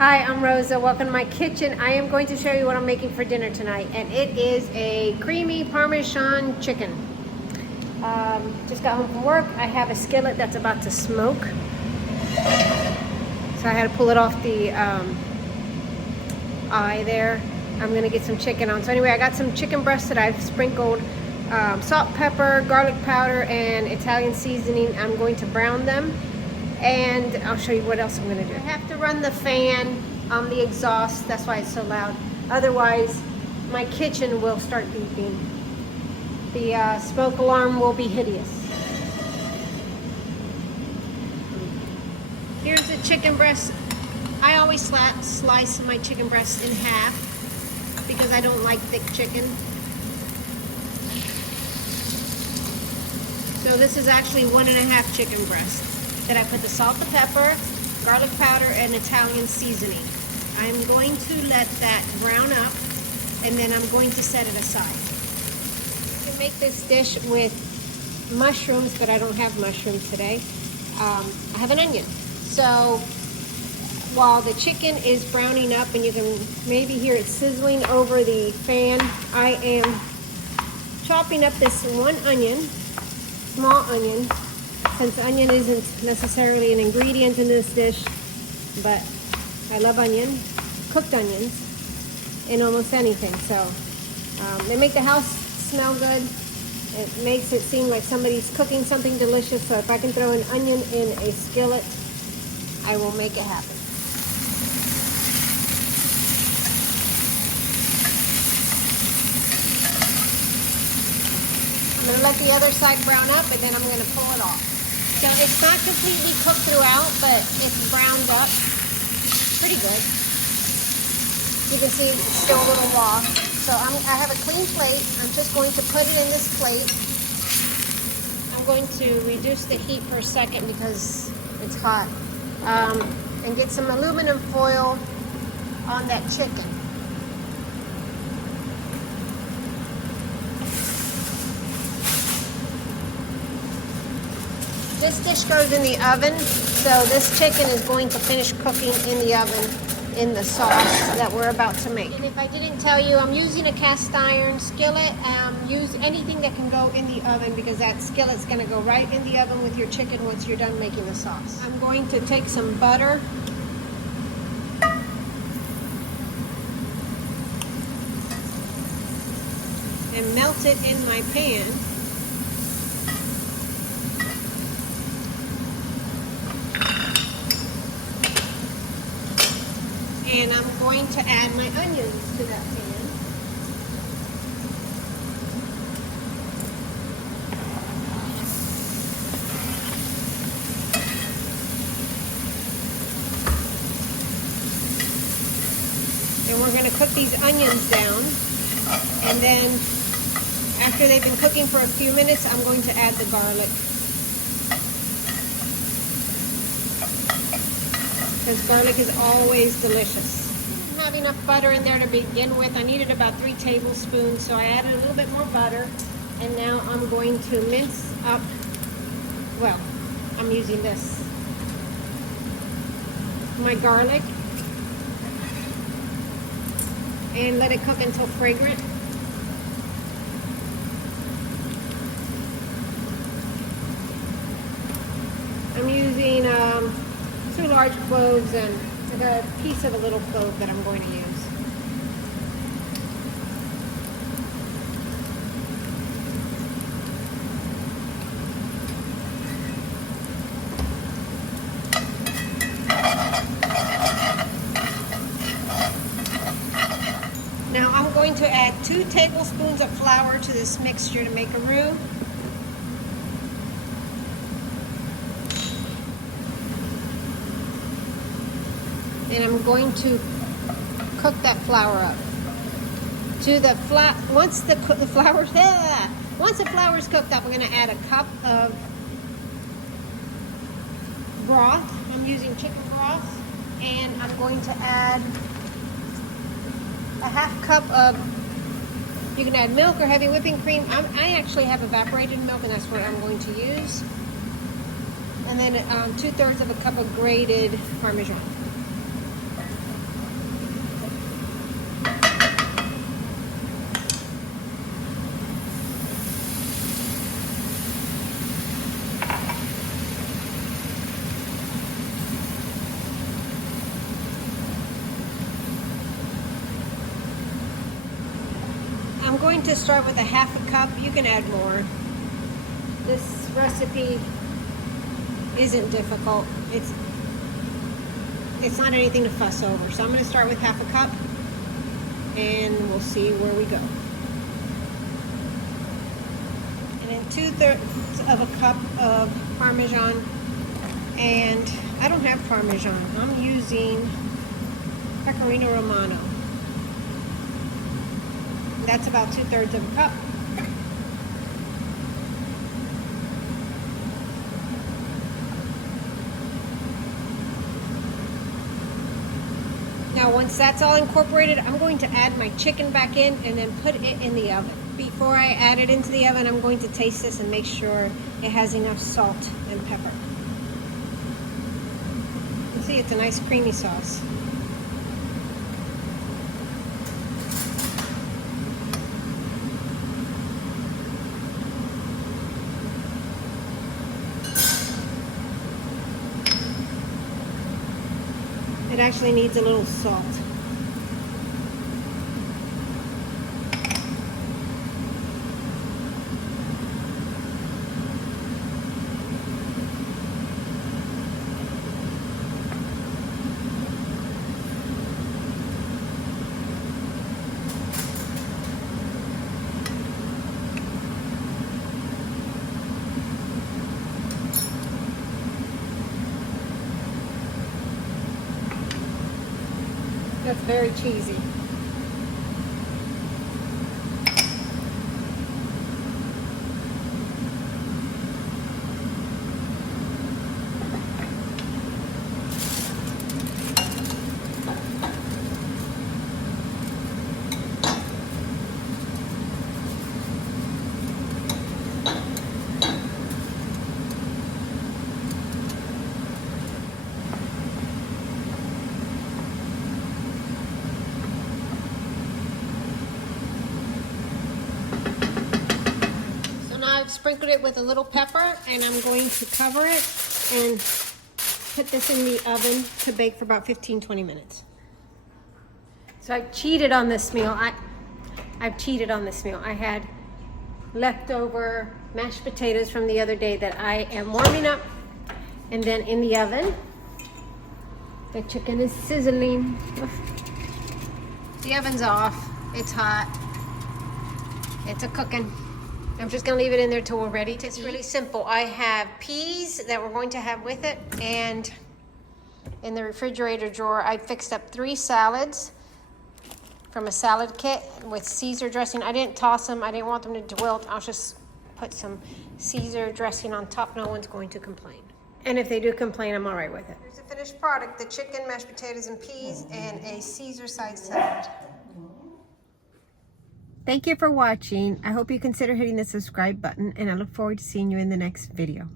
Hi, I'm Rosa. Welcome to my kitchen. I am going to show you what I'm making for dinner tonight, and it is a creamy Parmesan chicken. Just got home from work. I have a skillet that's about to smoke, so I had to pull it off the eye there. I'm gonna get some chicken on. So anyway, I got some chicken breasts that I've sprinkled salt, pepper, garlic powder, and Italian seasoning. I'm going to brown them. And I'll show you what else I'm going to do. I have to run the fan on the exhaust. That's why it's so loud. Otherwise, my kitchen will start beeping. The smoke alarm will be hideous. Here's the chicken breast. I always slice my chicken breast in half because I don't like thick chicken. So this is actually 1.5 chicken breasts. That I put the salt, the pepper, garlic powder, and Italian seasoning. I'm going to let that brown up, and then I'm going to set it aside. I can make this dish with mushrooms, but I don't have mushrooms today. I have an onion. So while the chicken is browning up, and you can maybe hear it sizzling over the fan, I am chopping up this one onion, small onion. Since onion isn't necessarily an ingredient in this dish, but I love onion, cooked onions, in almost anything. So they make the house smell good. It makes it seem like somebody's cooking something delicious. So if I can throw an onion in a skillet, I will make it happen. I'm going to let the other side brown up, and then I'm going to pull it off. So it's not completely cooked throughout, but it's browned up pretty good. You can see it's still a little raw. So I have a clean plate. I'm just going to put it in this plate. I'm going to reduce the heat for a second because it's hot. And get some aluminum foil on that chicken. This dish goes in the oven, so this chicken is going to finish cooking in the oven in the sauce that we're about to make. And if I didn't tell you, I'm using a cast iron skillet. Use anything that can go in the oven because that skillet's going to go right in the oven with your chicken once you're done making the sauce. I'm going to take some butter. And melt it in my pan. And I'm going to add my onions to that pan. And we're going to cook these onions down. And then after they've been cooking for a few minutes, I'm going to add the garlic. Because garlic is always delicious. I didn't have enough butter in there to begin with. I needed about 3 tablespoons, so I added a little bit more butter. And now I'm going to mince up, well, I'm using this, my garlic. And let it cook until fragrant. I'm using 2 large cloves and a piece of a little clove that I'm going to use. Now I'm going to add 2 tablespoons of flour to this mixture to make a roux. And I'm going to cook that flour up. To the once the flour is cooked up, we're going to add a cup of broth. I'm using chicken broth, and I'm going to add a half cup of. You can add milk or heavy whipping cream. I actually have evaporated milk, and that's what I'm going to use. And then 2/3 of a cup of grated Parmesan. going to start with a half a cup. You can add more. This recipe isn't difficult. It's not anything to fuss over. So I'm going to start with half a cup and we'll see where we go. And then 2/3 of a cup of Parmesan. And I don't have Parmesan. I'm using Pecorino Romano. That's about 2/3 of a cup. Now once that's all incorporated, I'm going to add my chicken back in and then put it in the oven. Before I add it into the oven, I'm going to taste this and make sure it has enough salt and pepper. You can see it's a nice creamy sauce. It actually needs a little salt. That's very cheesy. I've sprinkled it with a little pepper and I'm going to cover it and put this in the oven to bake for about 15-20 minutes. So I cheated on this meal. I've cheated on this meal. I had leftover mashed potatoes from the other day that I am warming up, and then in the oven the chicken is sizzling. The oven's off. It's hot. It's a cooking. I'm just gonna leave it in there till we're ready to eat. It's really simple. I have peas that we're going to have with it, and in the refrigerator drawer, I fixed up 3 salads from a salad kit with Caesar dressing. I didn't toss them. I didn't want them to wilt. I'll just put some Caesar dressing on top. No one's going to complain. And if they do complain, I'm all right with it. Here's the finished product: the chicken, mashed potatoes, and peas, and a Caesar side salad. Thank you for watching. I hope you consider hitting the subscribe button, and I look forward to seeing you in the next video.